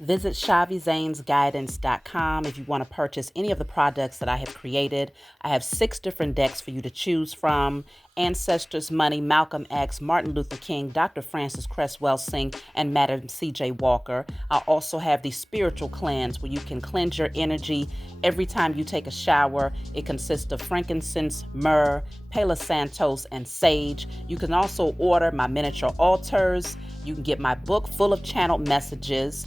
Visit ShaviZanesGuidance.com if you want to purchase any of the products that I have created. I have 6 different decks for you to choose from: Ancestors Money, Malcolm X, Martin Luther King, Dr. Francis Cresswell Singh, and Madam C.J. Walker. I also have the Spiritual Cleanse, where you can cleanse your energy every time you take a shower. It consists of frankincense, myrrh, Palo Santos, and sage. You can also order my miniature altars. You can get my book full of channeled messages,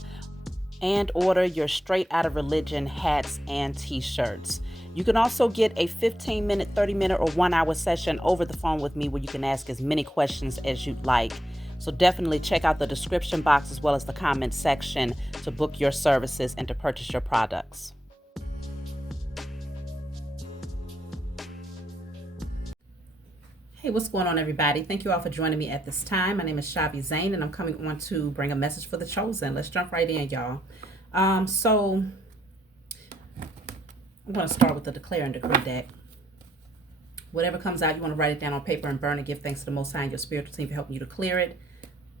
and order your Straight Outta Religion hats and t-shirts. You can also get a 15-minute, 30-minute, or 1-hour session over the phone with me where you can ask as many questions as you'd like. So definitely check out the description box as well as the comment section to book your services and to purchase your products. Hey, what's going on, everybody? Thank you all for joining me at this time. My name is Shavi Zane, and I'm coming on to bring a message for the chosen. Let's jump right in, y'all. So I'm going to start with the Declare and Decree deck. Whatever comes out, you want to write it down on paper and burn it. Give thanks to the Most High and your spiritual team for helping you to clear it.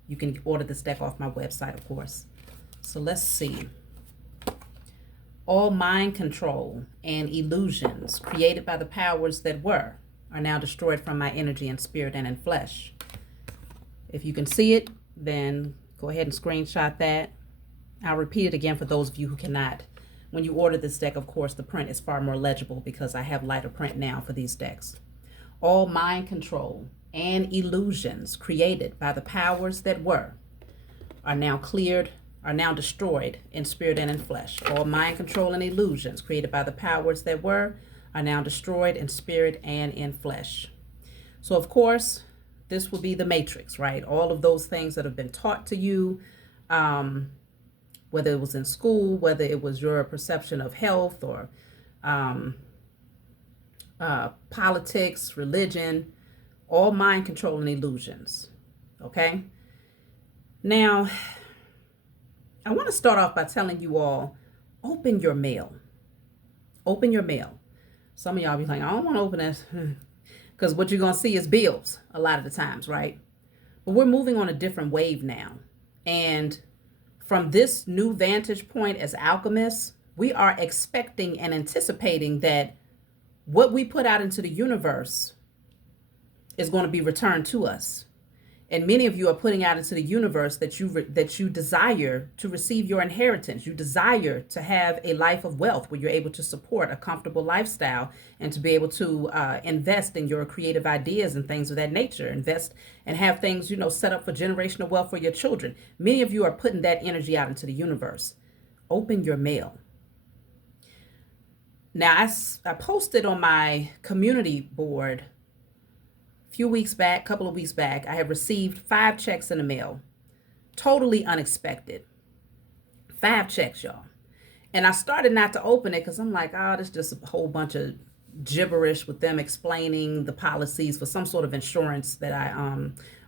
You can order this deck off my website, of course. So let's see. All mind control and illusions created by the powers that were are now destroyed from my energy and spirit and in flesh. If you can see it, then go ahead and screenshot that. I'll repeat it again for those of you who cannot. When you order this deck, of course, the print is far more legible because I have lighter print now for these decks. All mind control and illusions created by the powers that were are now destroyed in spirit and in flesh. All mind control and illusions created by the powers that were are now destroyed in spirit and in flesh. So, of course, this will be the matrix, right? All of those things that have been taught to you, whether it was in school, whether it was your perception of health or politics, religion, all mind control and illusions, okay? Now, I want to start off by telling you all, open your mail. Open your mail. Some of y'all be like, I don't want to open this, because what you're going to see is bills a lot of the times, right? But we're moving on a different wave now. And from this new vantage point as alchemists, we are expecting and anticipating that what we put out into the universe is going to be returned to us. And many of you are putting out into the universe that you desire to receive your inheritance. You desire to have a life of wealth where you're able to support a comfortable lifestyle and to be able to invest in your creative ideas and things of that nature. Invest and have things, set up for generational wealth for your children. Many of you are putting that energy out into the universe. Open your mail. Now, I posted on my community board couple of weeks back, I have received 5 checks in the mail. Totally unexpected. 5 checks, y'all. And I started not to open it because I'm like, this is just a whole bunch of gibberish with them explaining the policies for some sort of insurance that I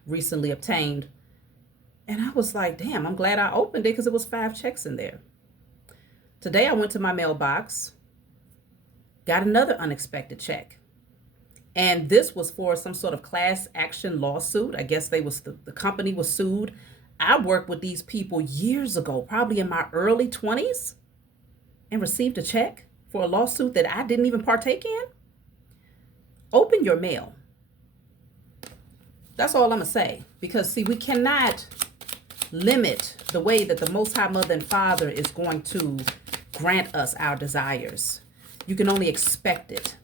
recently obtained. And I was like, damn, I'm glad I opened it because it was 5 checks in there. Today I went to my mailbox, got another unexpected check. And this was for some sort of class action lawsuit. I guess the company was sued. I worked with these people years ago, probably in my early 20s, and received a check for a lawsuit that I didn't even partake in. Open your mail. That's all I'm going to say. Because, see, we cannot limit the way that the Most High Mother and Father is going to grant us our desires. You can only expect it.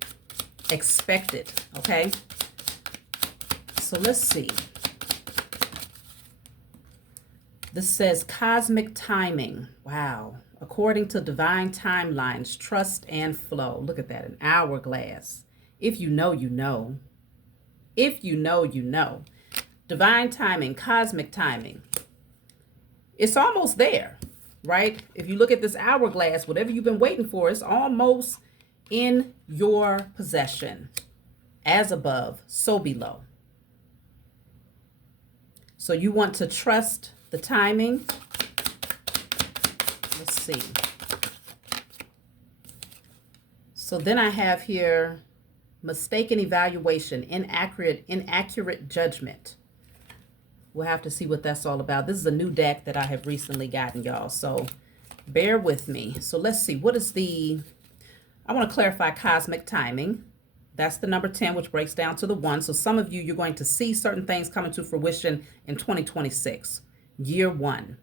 Expect it, okay? So let's see. This says cosmic timing. Wow. According to divine timelines, trust and flow. Look at that, an hourglass. If you know, you know. If you know, you know. Divine timing, cosmic timing. It's almost there, right? If you look at this hourglass, whatever you've been waiting for, it's almost in your possession. As above, so below. So you want to trust the timing. Let's see. So then I have here mistaken evaluation, inaccurate judgment. We'll have to see what that's all about. This is a new deck that I have recently gotten, y'all. So Bear with me. So let's see. What is I want to clarify cosmic timing. That's the number 10, which breaks down to the 1. So some of you, you're going to see certain things coming to fruition in 2026, year 1.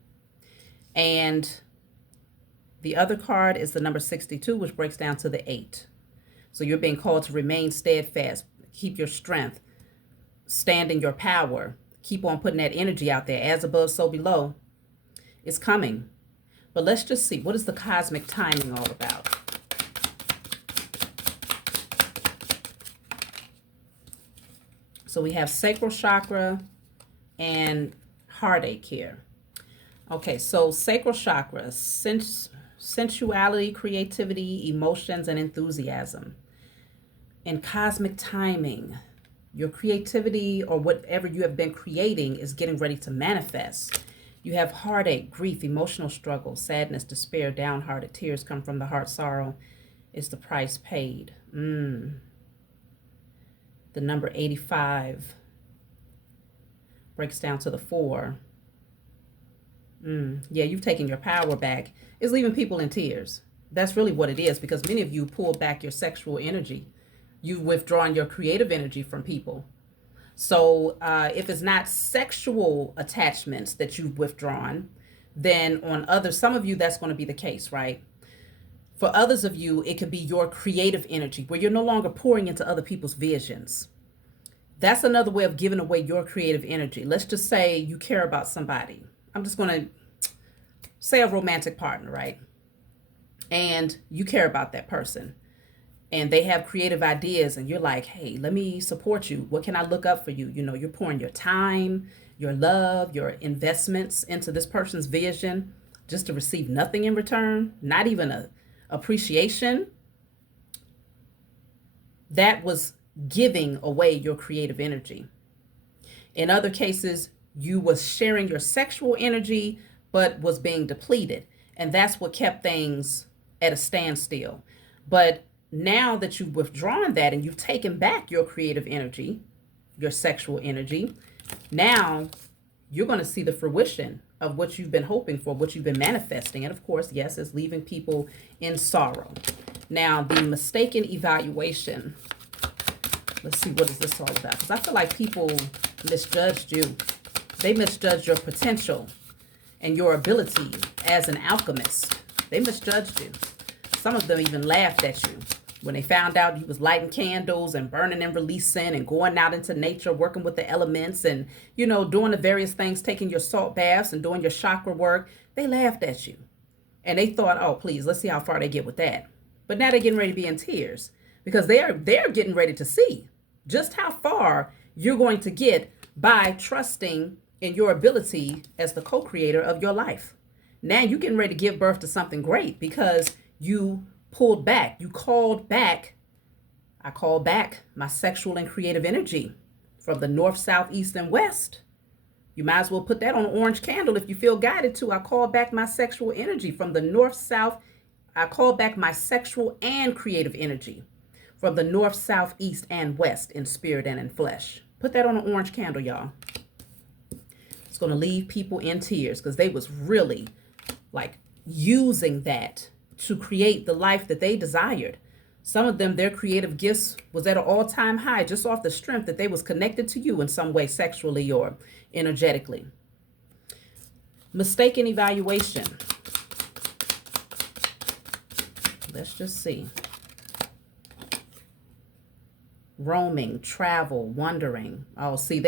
And the other card is the number 62, which breaks down to the 8. So you're being called to remain steadfast, keep your strength, stand in your power, keep on putting that energy out there. As above, so below. It's coming. But let's just see, what is the cosmic timing all about? So we have sacral chakra and heartache here. Okay, so sacral chakra, sensuality, creativity, emotions, and enthusiasm. And cosmic timing, your creativity or whatever you have been creating is getting ready to manifest. You have heartache, grief, emotional struggle, sadness, despair, downhearted, tears come from the heart, sorrow is the price paid. The number 85 breaks down to the 4. Yeah, you've taken your power back. It's leaving people in tears. That's really what it is, because many of you pulled back your sexual energy. You've withdrawn your creative energy from people. So if it's not sexual attachments that you've withdrawn, then on some of you, that's going to be the case, right? For others of you, it could be your creative energy where you're no longer pouring into other people's visions. That's another way of giving away your creative energy. Let's just say you care about somebody. I'm just going to say a romantic partner, right? And you care about that person. And they have creative ideas and you're like, hey, let me support you. What can I look up for you? You know, you're pouring your time, your love, your investments into this person's vision just to receive nothing in return, not even a appreciation. That was giving away your creative energy. In other cases, you was sharing your sexual energy, but was being depleted. And that's what kept things at a standstill. But now that you've withdrawn that and you've taken back your creative energy, your sexual energy, now you're going to see the fruition of what you've been hoping for, what you've been manifesting. And of course, yes, it's leaving people in sorrow. Now, the mistaken evaluation. Let's see, what is this all about? Because I feel like people misjudged you. They misjudged your potential and your ability as an alchemist. They misjudged you. Some of them even laughed at you when they found out you was lighting candles and burning and releasing and going out into nature, working with the elements and, you know, doing the various things, taking your salt baths and doing your chakra work. They laughed at you. And they thought, oh, please, let's see how far they get with that. But now they're getting ready to be in tears because they're getting ready to see just how far you're going to get by trusting in your ability as the co-creator of your life. Now you're getting ready to give birth to something great because you pulled back. You called back. I called back my sexual and creative energy from the north, south, east, and west. You might as well put that on an orange candle if you feel guided to. I called back my sexual energy from the north, south. I called back my sexual and creative energy from the north, south, east, and west in spirit and in flesh. Put that on an orange candle, y'all. It's going to leave people in tears because they was really like using that to create the life that they desired. Some of them, their creative gifts was at an all-time high just off the strength that they was connected to you in some way, sexually or energetically. Mistaken evaluation. Let's just see. Roaming, travel, wandering. Oh, see,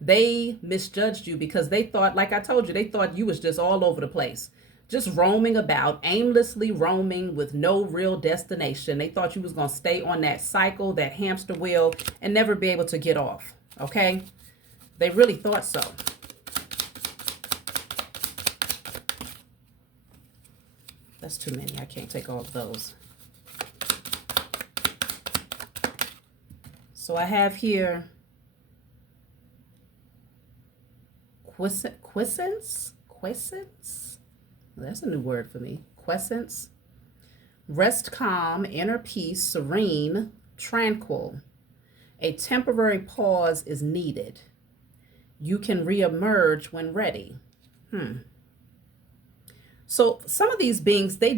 they misjudged you because they thought, like I told you, they thought you was just all over the place. Just roaming about, aimlessly roaming with no real destination. They thought you was going to stay on that cycle, that hamster wheel, and never be able to get off. Okay? They really thought so. That's too many. I can't take all of those. So I have here quiescence. That's a new word for me. Quiescence. Rest calm, inner peace, serene, tranquil. A temporary pause is needed. You can reemerge when ready. So some of these beings, they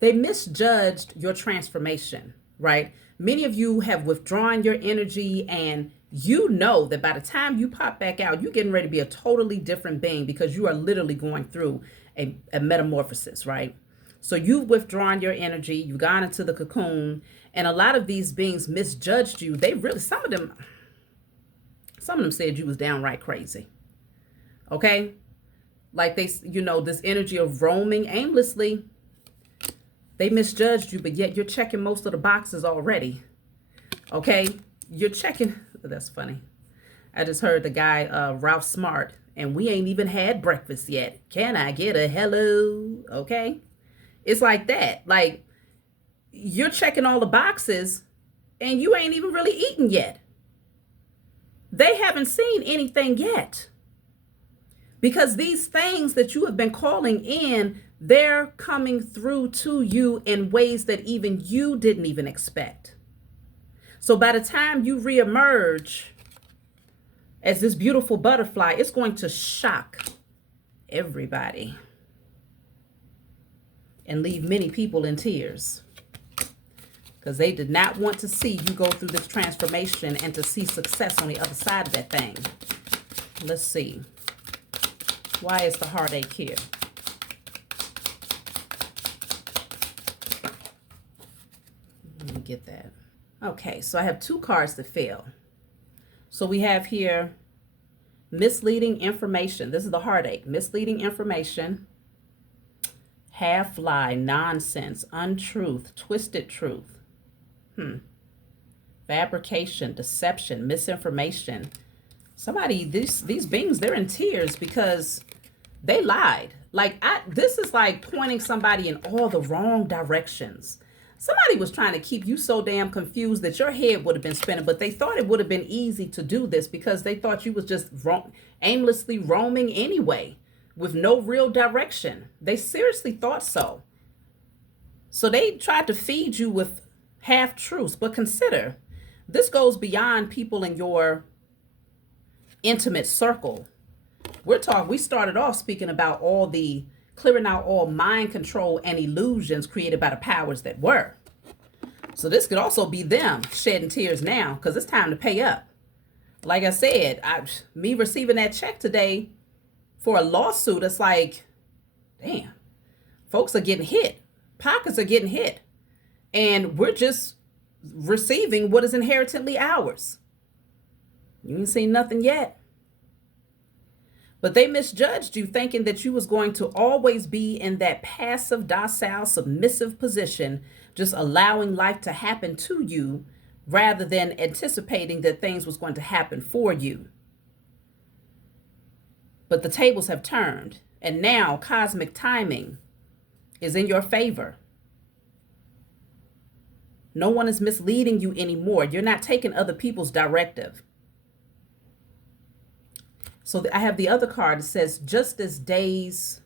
misjudged your transformation, right? Many of you have withdrawn your energy, and you know that by the time you pop back out, you're getting ready to be a totally different being because you are literally going through a metamorphosis, right? So you've withdrawn your energy, you've gone into the cocoon, and a lot of these beings misjudged you. They really, some of them said you was downright crazy. Okay? Like they, this energy of roaming aimlessly. They misjudged you, but yet you're checking most of the boxes already. Okay? You're checking. That's funny. I just heard the guy, Ralph Smart, and we ain't even had breakfast yet. Can I get a hello? Okay? It's like that. Like, you're checking all the boxes, and you ain't even really eaten yet. They haven't seen anything yet. Because these things that you have been calling in, they're coming through to you in ways that even you didn't even expect. So by the time you reemerge as this beautiful butterfly, it's going to shock everybody and leave many people in tears because they did not want to see you go through this transformation and to see success on the other side of that thing. Let's see. Why is the heartache here? Let me get that. Okay, so I have two cards that fail. So we have here misleading information. This is the heartache. Misleading information, half lie, nonsense, untruth, twisted truth. Fabrication, deception, misinformation. Somebody, these beings, they're in tears because they lied. Like, this is like pointing somebody in all the wrong directions. Somebody was trying to keep you so damn confused that your head would have been spinning, but they thought it would have been easy to do this because they thought you was just aimlessly roaming anyway with no real direction. They seriously thought so. So they tried to feed you with half truths. But consider, this goes beyond people in your intimate circle. We started off speaking about clearing out all mind control and illusions created by the powers that were. So this could also be them shedding tears now because it's time to pay up. Like I said, me receiving that check today for a lawsuit, it's like, damn, folks are getting hit. Pockets are getting hit. And we're just receiving what is inherently ours. You ain't seen nothing yet. But they misjudged you, thinking that you was going to always be in that passive, docile, submissive position, just allowing life to happen to you rather than anticipating that things was going to happen for you. But the tables have turned, and now cosmic timing is in your favor. No one is misleading you anymore. You're not taking other people's directive. So I have the other card that says, just as days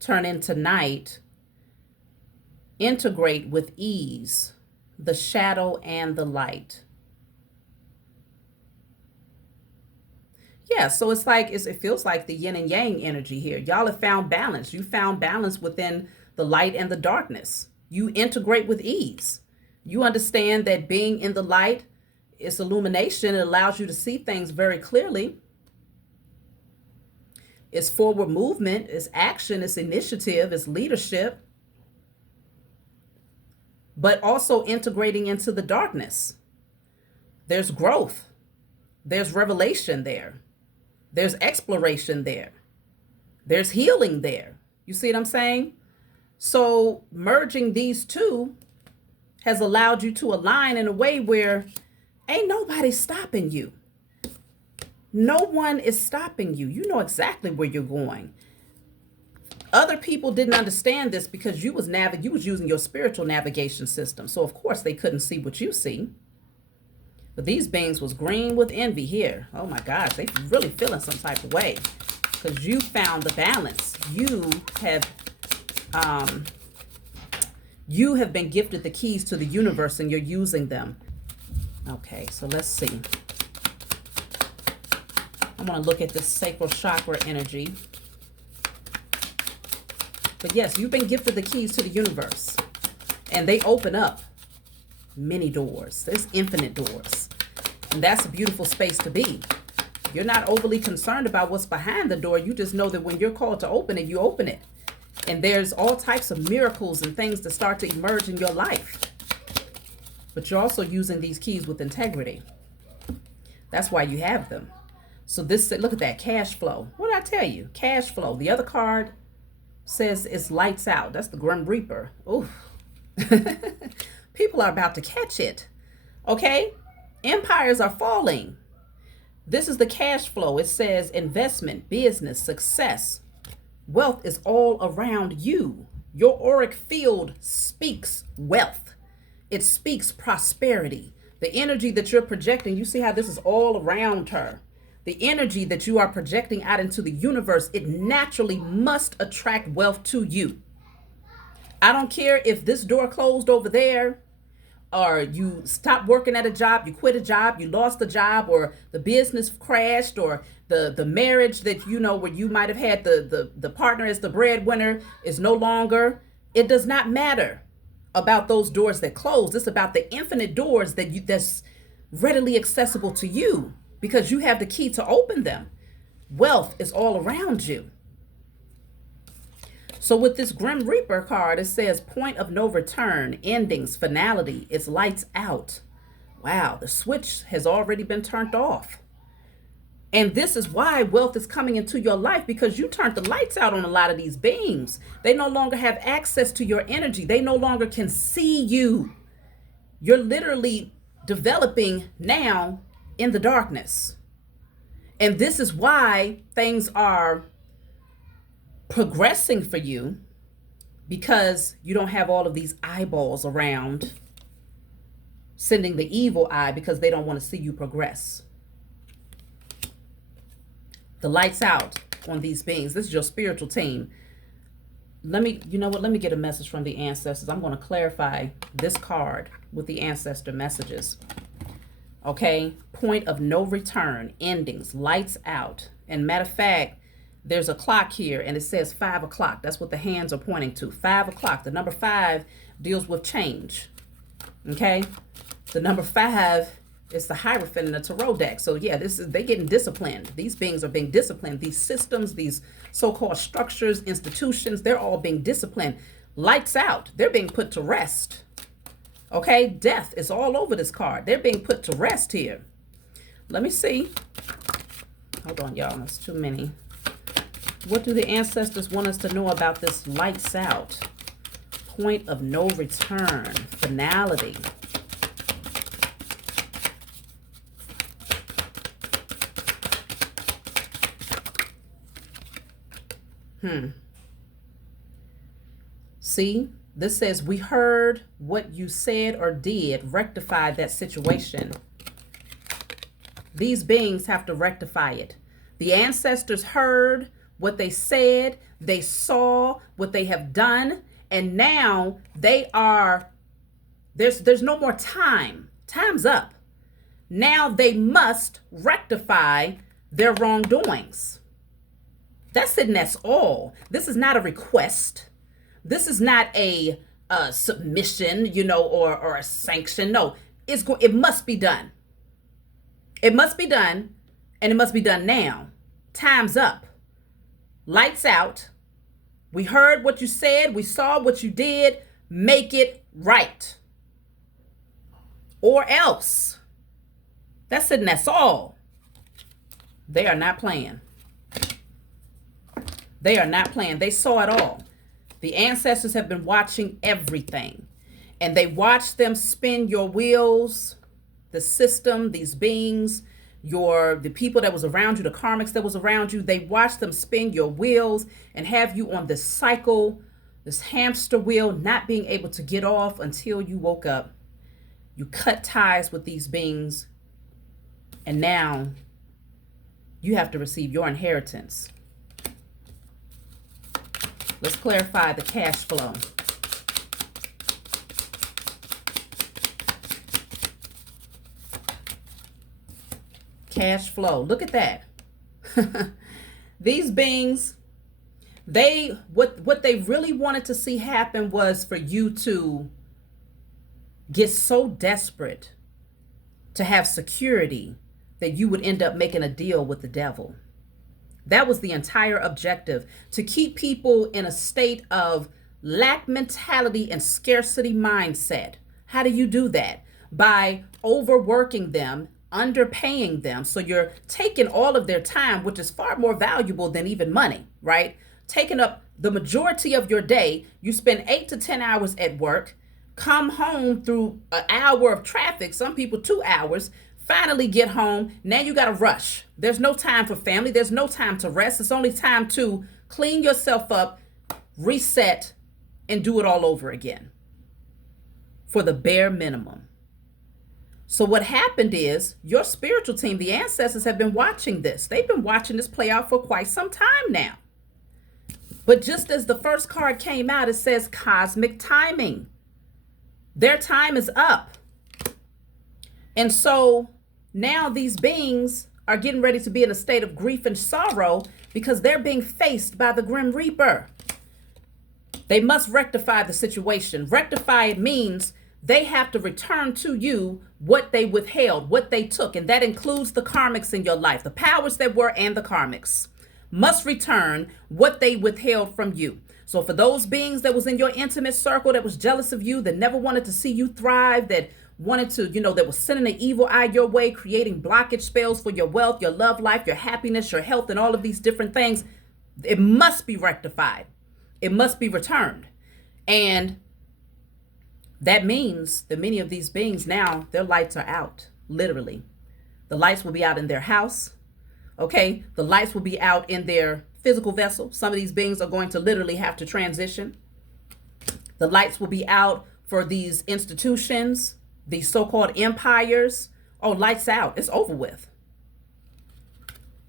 turn into night, integrate with ease the shadow and the light. Yeah, so it's like, it feels like the yin and yang energy here. Y'all have found balance. You found balance within the light and the darkness. You integrate with ease. You understand that being in the light is illumination. It allows you to see things very clearly. It's forward movement, it's action, it's initiative, it's leadership. But also integrating into the darkness. There's growth. There's revelation there. There's exploration there. There's healing there. You see what I'm saying? So merging these two has allowed you to align in a way where ain't nobody stopping you. No one is stopping you. You know exactly where you're going. Other people didn't understand this because you was using your spiritual navigation system. So of course they couldn't see what you see. But these beings was green with envy here. Oh my gosh, they really feeling some type of way because you found the balance. You have been gifted the keys to the universe and you're using them. Okay, so let's see. I want to look at this sacral chakra energy. But yes, you've been gifted the keys to the universe, and they open up many doors. There's infinite doors, and that's a beautiful space to be. You're not overly concerned about what's behind the door. You just know that when you're called to open it, you open it. And there's all types of miracles and things that start to emerge in your life. But you're also using these keys with integrity. That's why you have them. So this, look at that, cash flow. What did I tell you? Cash flow. The other card says it's lights out. That's the Grim Reaper. Oof. People are about to catch it. Okay? Empires are falling. This is the cash flow. It says investment, business, success. Wealth is all around you. Your auric field speaks wealth. It speaks prosperity. The energy that you're projecting, you see how this is all around her. The energy that you are projecting out into the universe, it naturally must attract wealth to you. I don't care if this door closed over there, or you stopped working at a job, you quit a job, you lost a job, or the business crashed, or the marriage that, you know, where you might have had the partner as the breadwinner is no longer. It does not matter about those doors that closed. It's about the infinite doors that's readily accessible to you because you have the key to open them. Wealth is all around you. So with this Grim Reaper card, it says point of no return, endings, finality. It's lights out. Wow, the switch has already been turned off. And this is why wealth is coming into your life, because you turned the lights out on a lot of these beings. They no longer have access to your energy. They no longer can see you. You're literally developing now in the darkness. And this is why things are progressing for you, because you don't have all of these eyeballs around sending the evil eye because they don't want to see you progress. The lights out on these beings. This is your spiritual team. You know what? Let me get a message from the ancestors. I'm going to clarify this card with the ancestor messages. Okay. Point of no return, endings, lights out. And matter of fact, there's a clock here and it says 5 o'clock. That's what the hands are pointing to. 5 o'clock. The number 5 deals with change. Okay. The number 5 is the Hierophant in the Tarot deck. So yeah, they're getting disciplined. These beings are being disciplined. These systems, these so-called structures, institutions, they're all being disciplined. Lights out. They're being put to rest. Okay. Death is all over this card. They're being put to rest here. Let me see. Hold on, y'all. That's too many. What do the ancestors want us to know about this lights out? Point of no return, finality. See, this says we heard what you said or did, rectify that situation. These beings have to rectify it. The ancestors heard what they said, they saw what they have done, and now there's no more time. Time's up. Now they must rectify their wrongdoings. That's it, and that's all. This is not a request. This is not a submission, or a sanction. No, it must be done. It must be done, and it must be done now. Time's up. Lights out. We heard what you said. We saw what you did. Make it right. Or else. That's it, and that's all. They are not playing. They are not playing. They saw it all. The ancestors have been watching everything. And they watched them spin your wheels, the system, these beings, the people that was around you, the karmics that was around you. They watched them spin your wheels and have you on this cycle, this hamster wheel, not being able to get off until you woke up. You cut ties with these beings. And now you have to receive your inheritance. Let's clarify the cash flow. Cash flow. Look at that. These beings What they really wanted to see happen was for you to get so desperate to have security that you would end up making a deal with the devil. That was the entire objective, to keep people in a state of lack mentality and scarcity mindset. How do you do that? By overworking them, underpaying them. So you're taking all of their time, which is far more valuable than even money, right? Taking up the majority of your day. You spend 8 to 10 hours at work, come home through an hour of traffic, some people 2 hours, finally get home. Now you got to rush. There's no time for family. There's no time to rest. It's only time to clean yourself up, reset, and do it all over again for the bare minimum. So what happened is your spiritual team, the ancestors, have been watching this. They've been watching this play out for quite some time now. But just as the first card came out, it says cosmic timing. Their time is up. And so now these beings are getting ready to be in a state of grief and sorrow because they're being faced by the Grim Reaper. They must rectify the situation. Rectify it means they have to return to you what they withheld, what they took. And that includes the karmics in your life, the powers that were and the karmics must return what they withheld from you. So for those beings that was in your intimate circle, that was jealous of you, that never wanted to see you thrive, that wanted to, that was sending an evil eye your way, creating blockage spells for your wealth, your love life, your happiness, your health, and all of these different things, it must be rectified. It must be returned. And that means that many of these beings now, their lights are out, literally. The lights will be out in their house, okay? The lights will be out in their physical vessel. Some of these beings are going to literally have to transition. The lights will be out for these institutions, these so-called empires. Oh, lights out. It's over with.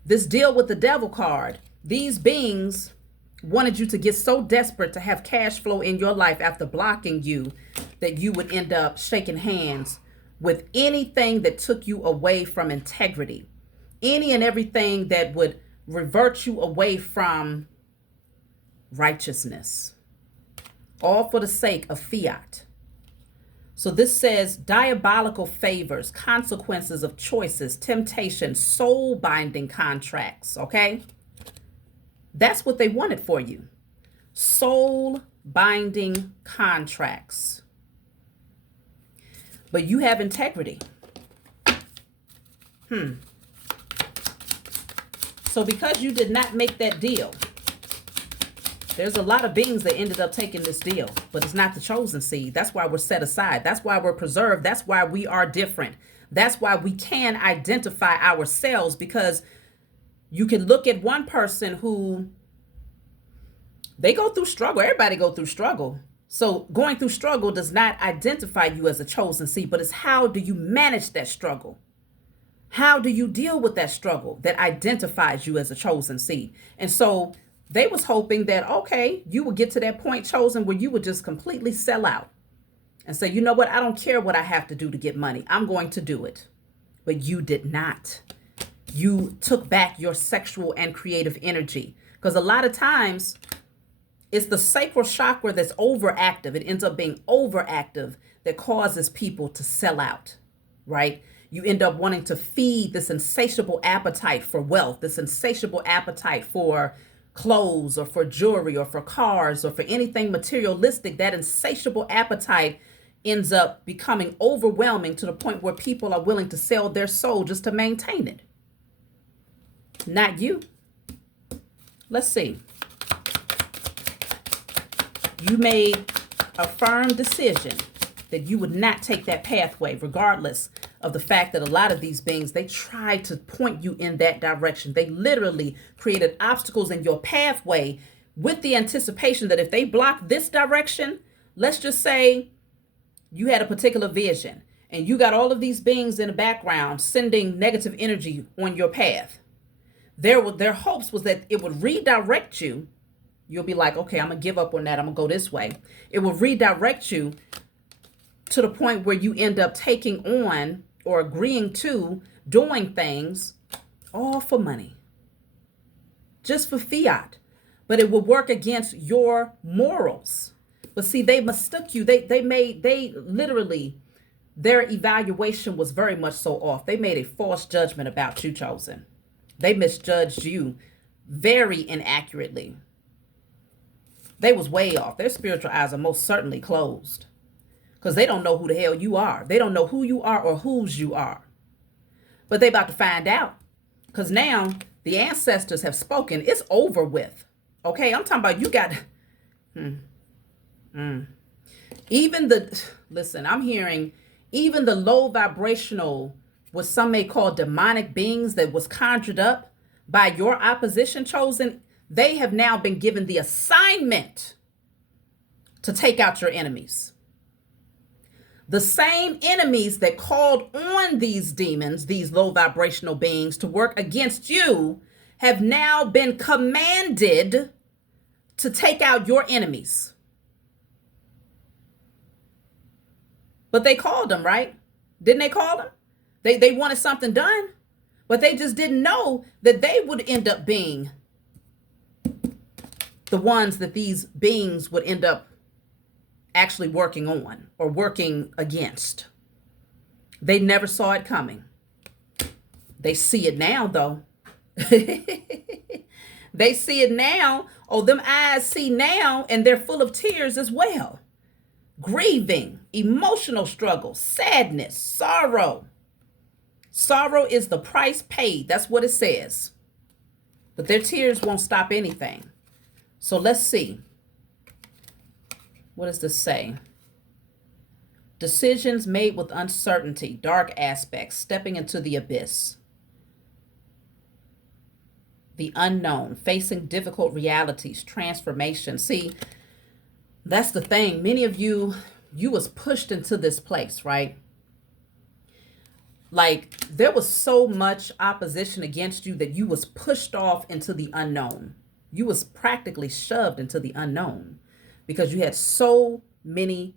This deal with the devil card, these beings wanted you to get so desperate to have cash flow in your life after blocking you that you would end up shaking hands with anything that took you away from integrity, any and everything that would revert you away from righteousness, all for the sake of fiat. So this says diabolical favors, consequences of choices, temptation, soul binding contracts, okay? That's what they wanted for you. Soul binding contracts. But you have integrity. So because you did not make that deal, there's a lot of beings that ended up taking this deal, but it's not the chosen seed. That's why we're set aside. That's why we're preserved. That's why we are different. That's why we can identify ourselves, because you can look at one person who they go through struggle. Everybody go through struggle. So going through struggle does not identify you as a chosen seed, but it's how do you manage that struggle? How do you deal with that struggle that identifies you as a chosen seed? And so they was hoping that, okay, you would get to that point, chosen, where you would just completely sell out and say, you know what? I don't care what I have to do to get money. I'm going to do it. But you did not. You took back your sexual and creative energy, because a lot of times it's the sacral chakra that's overactive. It ends up being overactive that causes people to sell out, right? You end up wanting to feed this insatiable appetite for wealth, this insatiable appetite for clothes or for jewelry or for cars or for anything materialistic. That insatiable appetite ends up becoming overwhelming to the point where people are willing to sell their soul just to maintain it. Not you. Let's see. You made a firm decision that you would not take that pathway, regardless of the fact that a lot of these beings, they tried to point you in that direction. They literally created obstacles in your pathway with the anticipation that if they block this direction, let's just say you had a particular vision and you got all of these beings in the background sending negative energy on your path. Their hopes was that it would redirect you. You'll be like, okay, I'm going to give up on that. I'm going to go this way. It will redirect you to the point where you end up taking on or agreeing to doing things all for money, just for fiat. but it will work against your morals. But see, they mistook you. They literally, their evaluation was very much so off. They made a false judgment about you, chosen. They misjudged you very inaccurately. They was way off. Their spiritual eyes are most certainly closed because they don't know who the hell you are. They don't know who you are or whose you are. But they about to find out because now the ancestors have spoken. It's over with. Okay, I'm talking about you got... Even the... Listen, I'm hearing even the low vibrational, what some may call demonic beings that was conjured up by your opposition, chosen, they have now been given the assignment to take out your enemies. The same enemies that called on these demons, these low vibrational beings, to work against you, have now been commanded to take out your enemies. But they called them, right? Didn't they call them? They wanted something done, but they just didn't know that they would end up being the ones that these beings would end up actually working on or working against. They never saw it coming. They see it now, though. They see it now. Oh, them eyes see now, and they're full of tears as well. Grieving, emotional struggle, sadness, sorrow. Sorrow is the price paid. That's what it says. But their tears won't stop anything. So let's see. What does this say? Decisions made with uncertainty, dark aspects, stepping into the abyss. The unknown, facing difficult realities, transformation. See, that's the thing. Many of you was pushed into this place, right? Like there was so much opposition against you that you was pushed off into the unknown. You was practically shoved into the unknown because you had so many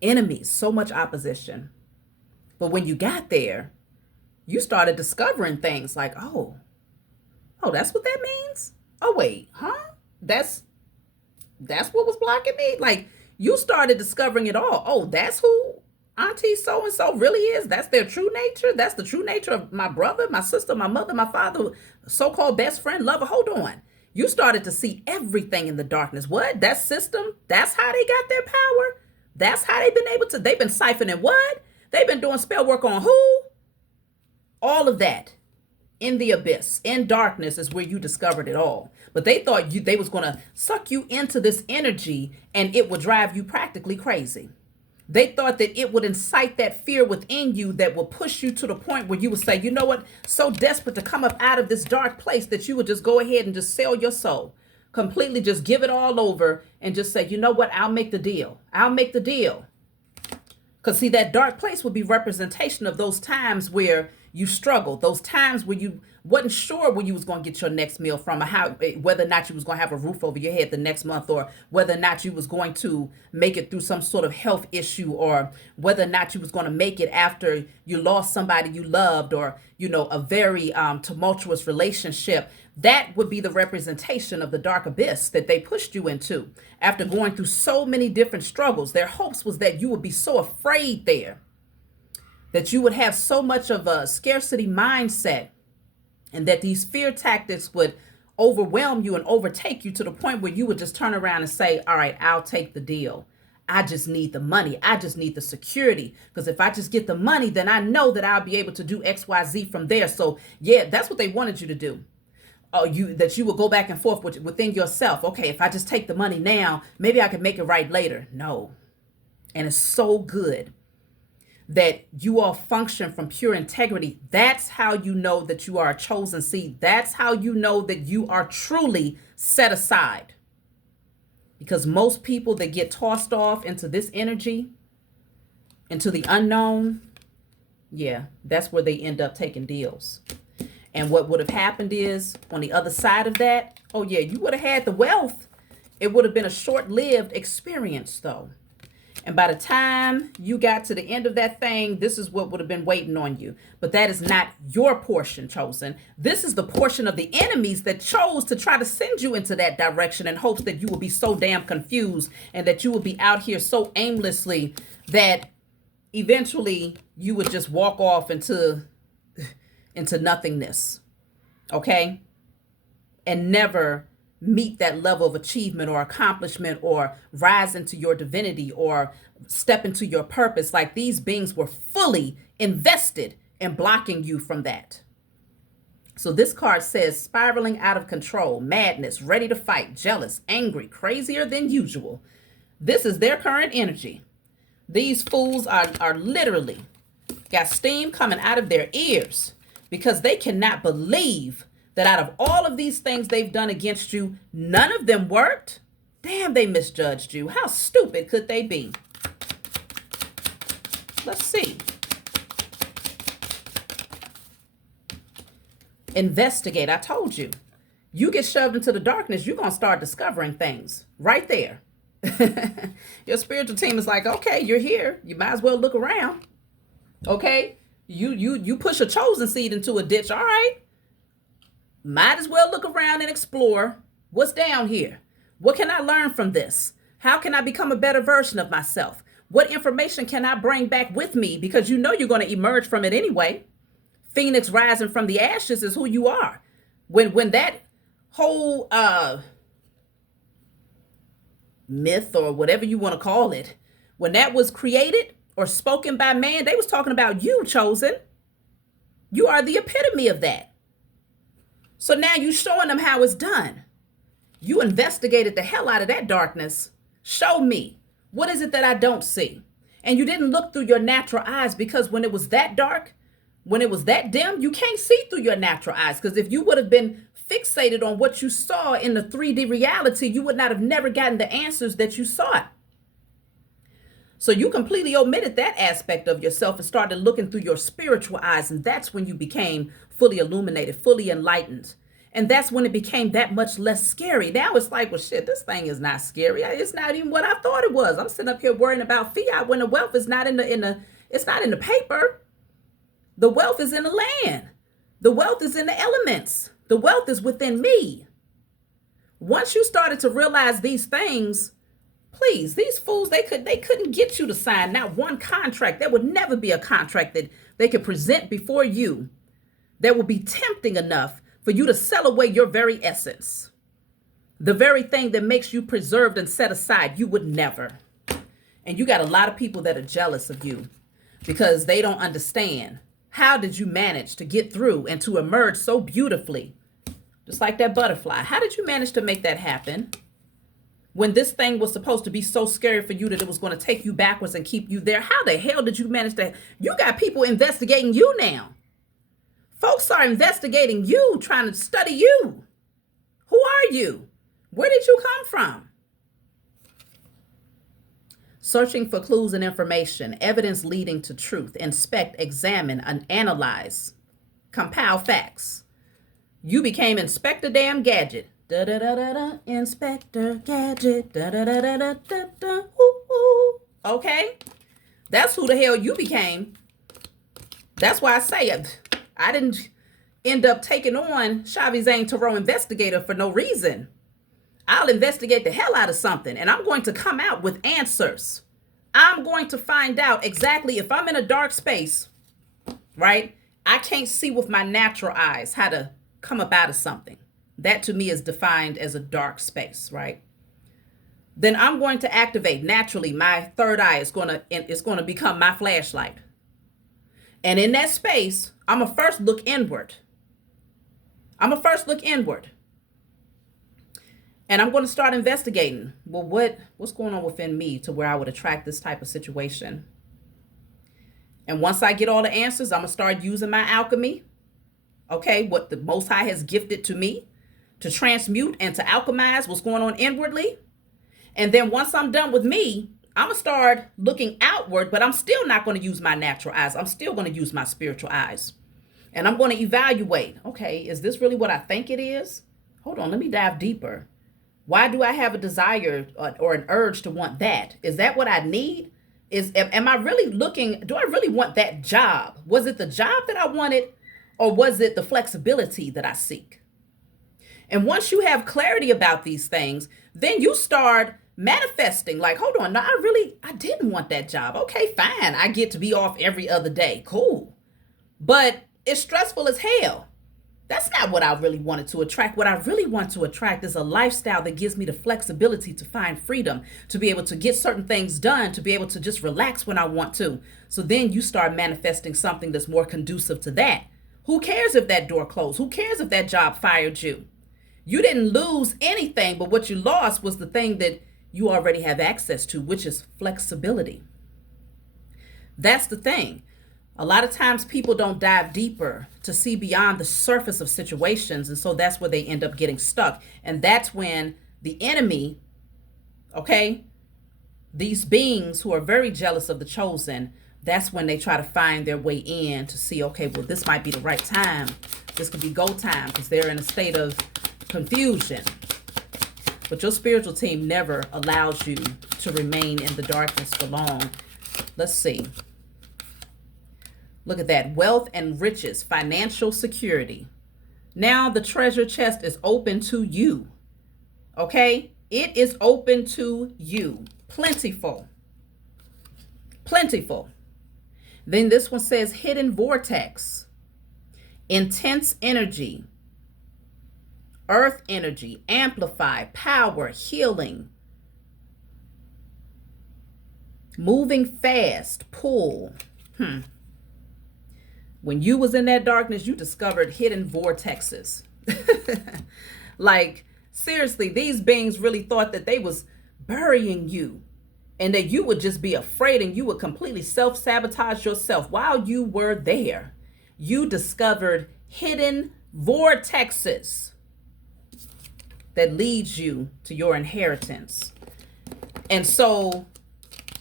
enemies, so much opposition. But when you got there, you started discovering things like, oh, that's what that means? Oh, wait, huh? That's what was blocking me? Like, you started discovering it all. Oh, that's who Auntie so-and-so really is? That's their true nature? That's the true nature of my brother, my sister, my mother, my father, so-called best friend, lover? Hold on. You started to see everything in the darkness. What? That system? That's how they got their power? That's how they've been siphoning what? They've been doing spell work on who? All of that. In the abyss, in darkness is where you discovered it all. But they thought they was going to suck you into this energy and it would drive you practically crazy. They thought that it would incite that fear within you that will push you to the point where you would say, you know what, so desperate to come up out of this dark place that you would just go ahead and just sell your soul. Completely just give it all over and just say, you know what, I'll make the deal. I'll make the deal. Because see, that dark place would be representation of those times where you struggled, those times where you wasn't sure where you was going to get your next meal from, or how, whether or not you was going to have a roof over your head the next month, or whether or not you was going to make it through some sort of health issue, or whether or not you was going to make it after you lost somebody you loved, or, you know, a very tumultuous relationship. That would be the representation of the dark abyss that they pushed you into. After going through so many different struggles, their hopes was that you would be so afraid there, that you would have so much of a scarcity mindset, and that these fear tactics would overwhelm you and overtake you to the point where you would just turn around and say, all right, I'll take the deal. I just need the money. I just need the security. Because if I just get the money, then I know that I'll be able to do X, Y, Z from there. So yeah, that's what they wanted you to do. That you will go back and forth within yourself. Okay, if I just take the money now, maybe I can make it right later. No. And it's so good that you all function from pure integrity. That's how you know that you are a chosen seed. That's how you know that you are truly set aside. Because most people that get tossed off into this energy, into the unknown, yeah, that's where they end up taking deals. And what would have happened is, on the other side of that, oh yeah, you would have had the wealth. It would have been a short-lived experience though. And by the time you got to the end of that thing, this is what would have been waiting on you. But that is not your portion, chosen. This is the portion of the enemies that chose to try to send you into that direction in hopes that you will be so damn confused and that you will be out here so aimlessly that eventually you would just walk off into nothingness. Okay? And never meet that level of achievement or accomplishment or rise into your divinity or step into your purpose. Like these beings were fully invested in blocking you from that. So this card says spiraling out of control, madness, ready to fight, jealous, angry, crazier than usual. This is their current energy. These fools are literally got steam coming out of their ears because they cannot believe that out of all of these things they've done against you, none of them worked. Damn, they misjudged you. How stupid could they be? Let's see. Investigate. I told you. You get shoved into the darkness, you're going to start discovering things right there. Your spiritual team is like, okay, you're here. You might as well look around. Okay? You push a chosen seed into a ditch. All right. Might as well look around and explore what's down here. What can I learn from this? How can I become a better version of myself? What information can I bring back with me? Because you know you're going to emerge from it anyway. Phoenix rising from the ashes is who you are. When that whole myth or whatever you want to call it, when that was created or spoken by man, they was talking about you, chosen. You are the epitome of that. So now you showing them how it's done. You investigated the hell out of that darkness. Show me. What is it that I don't see? And you didn't look through your natural eyes because when it was that dark, when it was that dim, you can't see through your natural eyes. Because if you would have been fixated on what you saw in the 3D reality, you would not have never gotten the answers that you sought. So you completely omitted that aspect of yourself and started looking through your spiritual eyes. And that's when you became fully illuminated, fully enlightened. And that's when it became that much less scary. Now it's like, well, shit, this thing is not scary. It's not even what I thought it was. I'm sitting up here worrying about fiat when the wealth is not it's not in the paper. The wealth is in the land. The wealth is in the elements. The wealth is within me. Once you started to realize these things, please, these fools, they couldn't get you to sign not one contract. There would never be a contract that they could present before you that would be tempting enough for you to sell away your very essence. The very thing that makes you preserved and set aside, you would never. And you got a lot of people that are jealous of you because they don't understand. How did you manage to get through and to emerge so beautifully? Just like that butterfly. How did you manage to make that happen? When this thing was supposed to be so scary for you that it was going to take you backwards and keep you there. How the hell did you manage to? You got people investigating you now. Folks are investigating you, trying to study you. Who are you? Where did you come from? Searching for clues and information, evidence leading to truth, inspect, examine, and analyze, compile facts. You became Inspector Damn Gadget. Da da da da da. Inspector Gadget. Da da da da da da da. Ooh. Okay, that's who the hell you became. That's why I say it. I didn't end up taking on Shavi Zane Tarot Investigator for no reason. I'll investigate the hell out of something and I'm going to come out with answers. I'm going to find out exactly if I'm in a dark space, right? I can't see with my natural eyes how to come up out of something. That to me is defined as a dark space, right? Then I'm going to activate naturally. My third eye is going to become my flashlight. And in that space, I'm going to first look inward. And I'm going to start investigating. Well, what's going on within me to where I would attract this type of situation? And once I get all the answers, I'm going to start using my alchemy. Okay, what the Most High has gifted to me to transmute and to alchemize what's going on inwardly. And then once I'm done with me, I'm going to start looking outward, but I'm still not going to use my natural eyes. I'm still going to use my spiritual eyes. And I'm going to evaluate, okay, is this really what I think it is? Hold on, let me dive deeper. Why do I have a desire or an urge to want that? Is that what I need? Am I really looking? Do I really want that job? Was it the job that I wanted, or was it the flexibility that I seek? And once you have clarity about these things, then you start manifesting like, hold on, no, I didn't want that job. Okay, fine. I get to be off every other day. Cool. But it's stressful as hell. That's not what I really wanted to attract. What I really want to attract is a lifestyle that gives me the flexibility to find freedom, to be able to get certain things done, to be able to just relax when I want to. So then you start manifesting something that's more conducive to that. Who cares if that door closed? Who cares if that job fired you? You didn't lose anything, but what you lost was the thing that you already have access to, which is flexibility. That's the thing. A lot of times people don't dive deeper to see beyond the surface of situations. And so that's where they end up getting stuck. And that's when the enemy, okay, these beings who are very jealous of the chosen, that's when they try to find their way in to see, okay, well, this might be the right time. This could be go time because they're in a state of confusion. But your spiritual team never allows you to remain in the darkness for long. Let's see. Look at that. Wealth and riches, financial security. Now the treasure chest is open to you. Okay? It is open to you. Plentiful. Plentiful. Then this one says hidden vortex. Intense energy. Earth energy. Amplify. Power. Healing. Moving fast. Pull. When you was in that darkness, you discovered hidden vortexes. Like, seriously, these beings really thought that they was burying you and that you would just be afraid and you would completely self-sabotage yourself while you were there. You discovered hidden vortexes that leads you to your inheritance. And so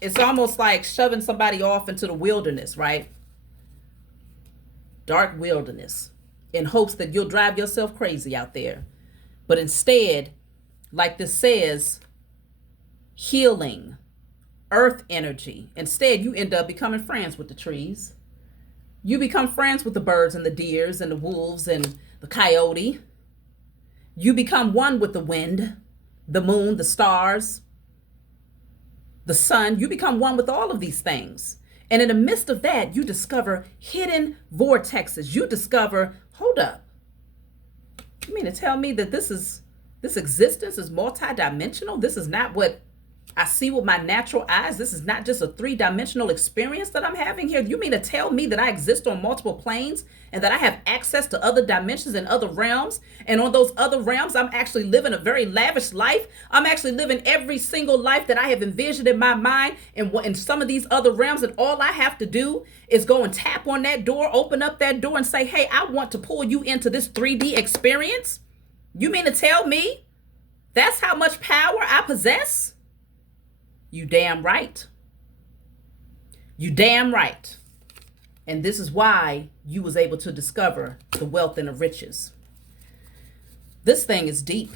it's almost like shoving somebody off into the wilderness, right? Dark wilderness, in hopes that you'll drive yourself crazy out there. But instead, like this says, healing, earth energy. Instead, you end up becoming friends with the trees. You become friends with the birds and the deers and the wolves and the coyote. You become one with the wind, the moon, the stars, the sun. You become one with all of these things. And in the midst of that, you discover hidden vortexes. You discover, hold up. You mean to tell me that this existence is multidimensional? This is not what I see with my natural eyes. This is not just a three-dimensional experience that I'm having here. You mean to tell me that I exist on multiple planes and that I have access to other dimensions and other realms? And on those other realms, I'm actually living a very lavish life. I'm actually living every single life that I have envisioned in my mind in some of these other realms. And all I have to do is go and tap on that door, open up that door and say, hey, I want to pull you into this 3D experience. You mean to tell me that's how much power I possess? You damn right. You damn right. And this is why you was able to discover the wealth and the riches. This thing is deep.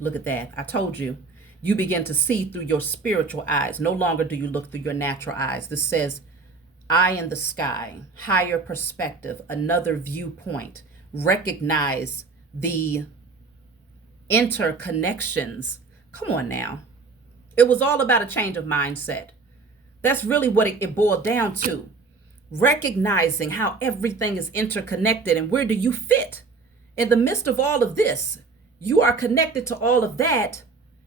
Look at that. I told you. You begin to see through your spiritual eyes. No longer do you look through your natural eyes. This says, eye in the sky, higher perspective, another viewpoint. Recognize the interconnections. Come on now. It was all about a change of mindset. That's really what it boiled down to. Recognizing how everything is interconnected and where do you fit? In the midst of all of this, you are connected to all of that.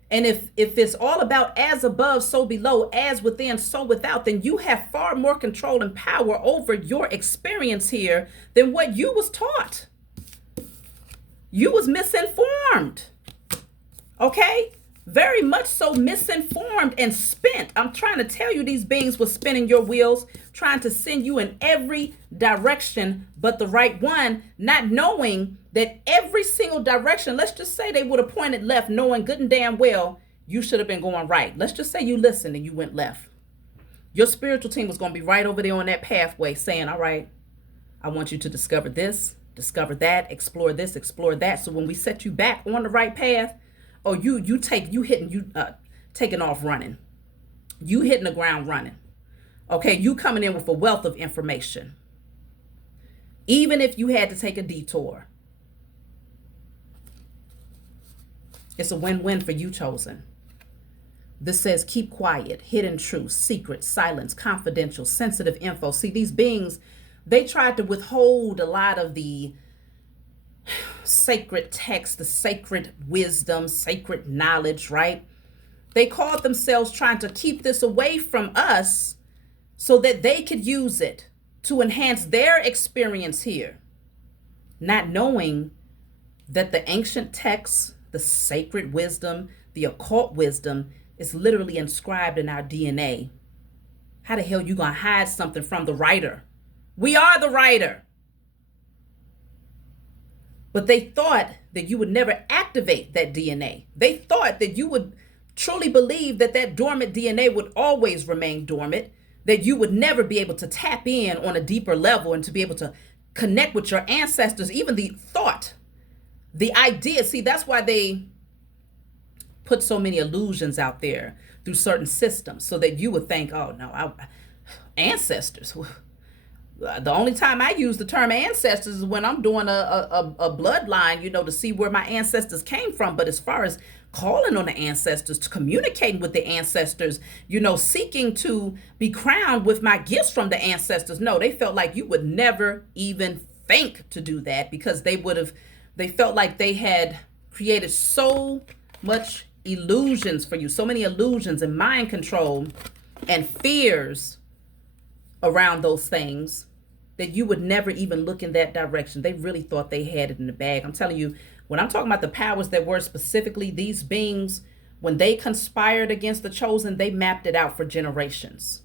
And if it's all about as above, so below, as within, so without, then you have far more control and power over your experience here than what you was taught. You was misinformed. Okay? Very much so misinformed and spent. I'm trying to tell you, these beings were spinning your wheels, trying to send you in every direction but the right one, not knowing that every single direction, let's just say they would have pointed left, knowing good and damn well you should have been going right. Let's just say you listened and you went left. Your spiritual team was going to be right over there on that pathway saying, all right, I want you to discover this, discover that, explore this, explore that. So when we set you back on the right path, oh, taking off running. You hitting the ground running. Okay, you coming in with a wealth of information. Even if you had to take a detour. It's a win-win for you, chosen. This says keep quiet, hidden truth, secret, silence, confidential, sensitive info. See, these beings, they tried to withhold a lot of the sacred text, the sacred wisdom, sacred knowledge, right? They called themselves trying to keep this away from us so that they could use it to enhance their experience here, not knowing that the ancient texts, the sacred wisdom, the occult wisdom is literally inscribed in our DNA. How the hell you gonna hide something from the writer? We are the writer. But they thought that you would never activate that DNA. They thought that you would truly believe that that dormant DNA would always remain dormant, that you would never be able to tap in on a deeper level and to be able to connect with your ancestors, even the thought, the idea. See, that's why they put so many illusions out there through certain systems so that you would think, oh no, ancestors. The only time I use the term ancestors is when I'm doing a bloodline, to see where my ancestors came from. But as far as calling on the ancestors, to communicating with the ancestors, seeking to be crowned with my gifts from the ancestors, no, they felt like you would never even think to do that, because they felt like they had created so much illusions for you, so many illusions and mind control and fears around those things, that you would never even look in that direction. They really thought they had it in the bag. I'm telling you, when I'm talking about the powers that were, specifically these beings, when they conspired against the chosen, they mapped it out for generations.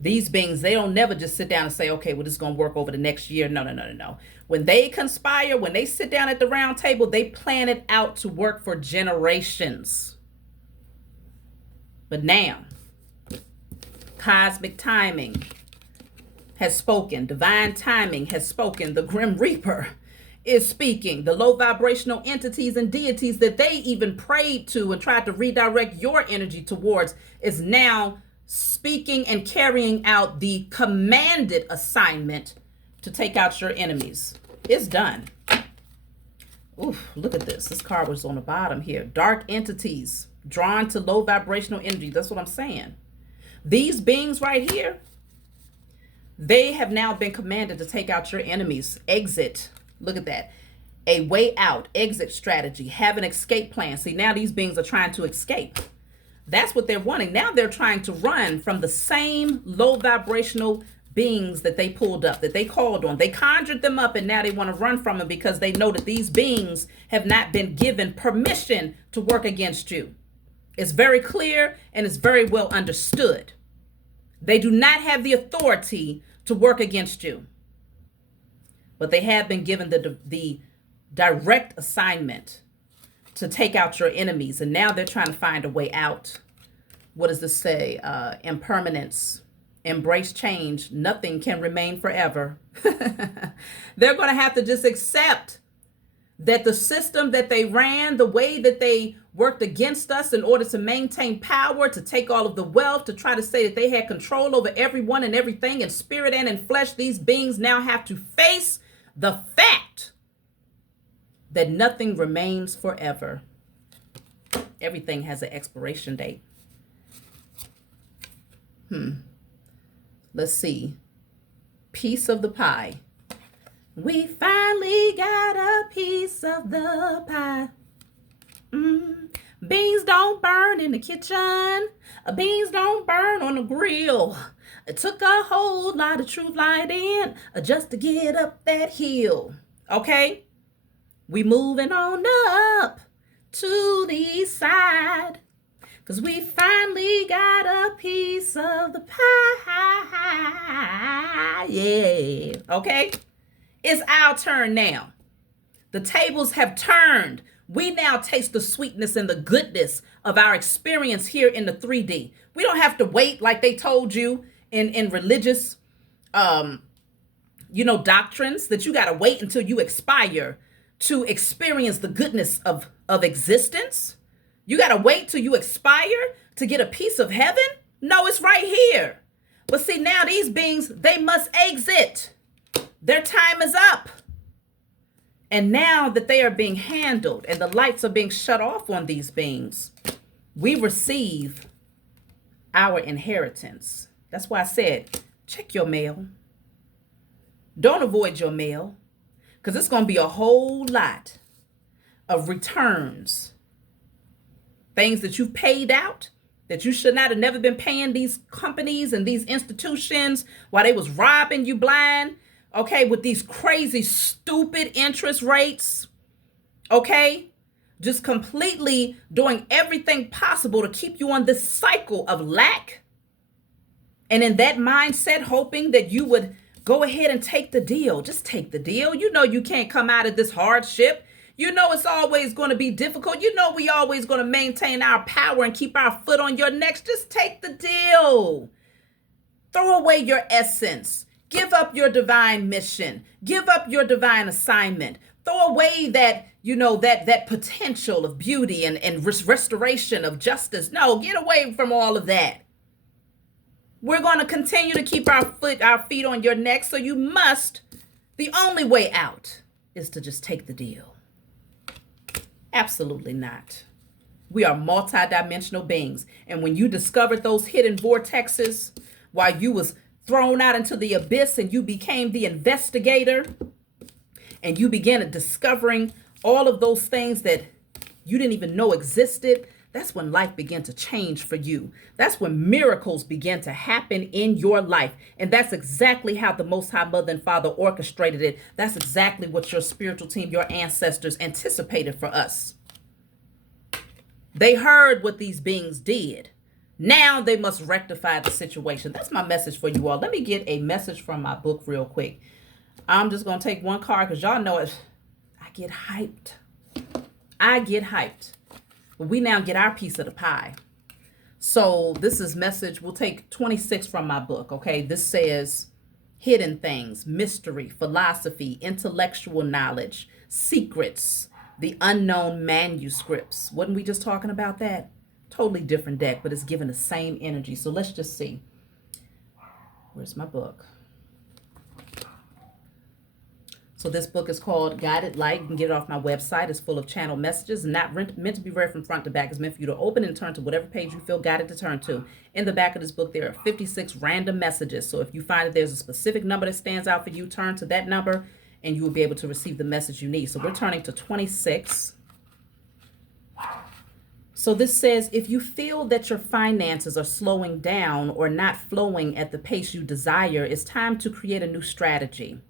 These beings, they don't never just sit down and say, okay, well, this is going to work over the next year. No. When they conspire, when they sit down at the round table, they plan it out to work for generations. But now, cosmic timing has spoken. Divine timing has spoken. The Grim Reaper is speaking. The low vibrational entities and deities that they even prayed to and tried to redirect your energy towards is now speaking and carrying out the commanded assignment to take out your enemies. It's done. Oof, look at this. This card was on the bottom here. Dark entities drawn to low vibrational energy. That's what I'm saying. These beings right here, they have now been commanded to take out your enemies. Exit. Look at that. A way out, exit strategy, have an escape plan. See, now these beings are trying to escape. That's what they're wanting. Now they're trying to run from the same low vibrational beings that they pulled up, that they called on. They conjured them up, and now they want to run from them because they know that these beings have not been given permission to work against you. It's very clear and it's very well understood. They do not have the authority to work against you, but they have been given the direct assignment to take out your enemies, and now they're trying to find a way out. What does this say? Impermanence, embrace change. Nothing can remain forever. They're going to have to just accept that the system that they ran, the way that they worked against us in order to maintain power, to take all of the wealth, to try to say that they had control over everyone and everything in spirit and in flesh, these beings now have to face the fact that nothing remains forever. Everything has an expiration date. Let's see. Piece of the pie. We finally got a piece of the pie. Beans don't burn in the kitchen. Beans don't burn on the grill. It took a whole lot of truth light in just to get up that hill. Okay? We moving on up to the east side, 'cause we finally got a piece of the pie. Yeah. Okay? It's our turn now. The tables have turned. We now taste the sweetness and the goodness of our experience here in the 3D. We don't have to wait like they told you in religious doctrines that you got to wait until you expire to experience the goodness of existence. You got to wait till you expire to get a piece of heaven. No, it's right here. But see, now these beings, they must exit. Their time is up. And now that they are being handled and the lights are being shut off on these beings, we receive our inheritance. That's why I said, check your mail. Don't avoid your mail, because it's going to be a whole lot of returns. Things that you've paid out that you should not have never been paying these companies and these institutions while they was robbing you blind. Okay, with these crazy, stupid interest rates. Okay, just completely doing everything possible to keep you on this cycle of lack. And in that mindset, hoping that you would go ahead and take the deal. Just take the deal. You know you can't come out of this hardship. You know it's always going to be difficult. You know we always going to maintain our power and keep our foot on your necks. Just take the deal. Throw away your essence. Give up your divine mission. Give up your divine assignment. Throw away that, that potential of beauty and restoration of justice. No, get away from all of that. We're going to continue to keep our feet on your neck. So the only way out is to just take the deal. Absolutely not. We are multidimensional beings. And when you discovered those hidden vortexes while you was thrown out into the abyss and you became the investigator and you began discovering all of those things that you didn't even know existed, that's when life began to change for you. That's when miracles began to happen in your life. And that's exactly how the Most High Mother and Father orchestrated it. That's exactly what your spiritual team, your ancestors anticipated for us. They heard what these beings did. Now they must rectify the situation. That's my message for you all. Let me get a message from my book real quick. I'm just going to take one card because y'all know it. I get hyped. But we now get our piece of the pie. So this is message. We'll take 26 from my book. Okay. This says hidden things, mystery, philosophy, intellectual knowledge, secrets, the unknown manuscripts. Wasn't we just talking about that? Totally different deck, but it's given the same energy. So let's just see. Where's my book? So this book is called Guided Light. You can get it off my website. It's full of channel messages, not meant to be read from front to back. It's meant for you to open and turn to whatever page you feel guided to turn to. In the back of this book, there are 56 random messages. So if you find that there's a specific number that stands out for you, turn to that number and you will be able to receive the message you need. So we're turning to 26. So this says, if you feel that your finances are slowing down or not flowing at the pace you desire, it's time to create a new strategy.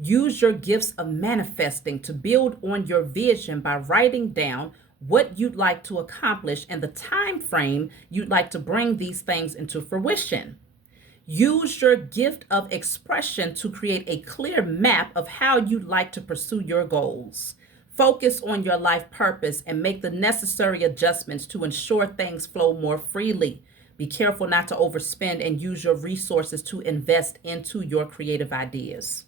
Use your gifts of manifesting to build on your vision by writing down what you'd like to accomplish and the time frame you'd like to bring these things into fruition. Use your gift of expression to create a clear map of how you'd like to pursue your goals. Focus on your life purpose and make the necessary adjustments to ensure things flow more freely. Be careful not to overspend and use your resources to invest into your creative ideas.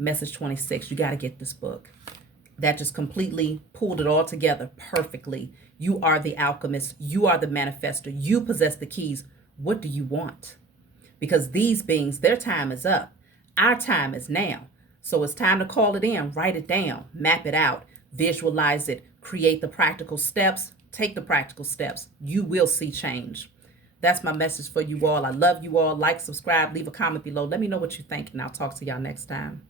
Message 26. You got to get this book. That just completely pulled it all together perfectly. You are the alchemist. You are the manifester. You possess the keys. What do you want? Because these beings, their time is up. Our time is now. So it's time to call it in, write it down, map it out, visualize it, create the practical steps, take the practical steps. You will see change. That's my message for you all. I love you all. Like, subscribe, leave a comment below. Let me know what you think, and I'll talk to y'all next time.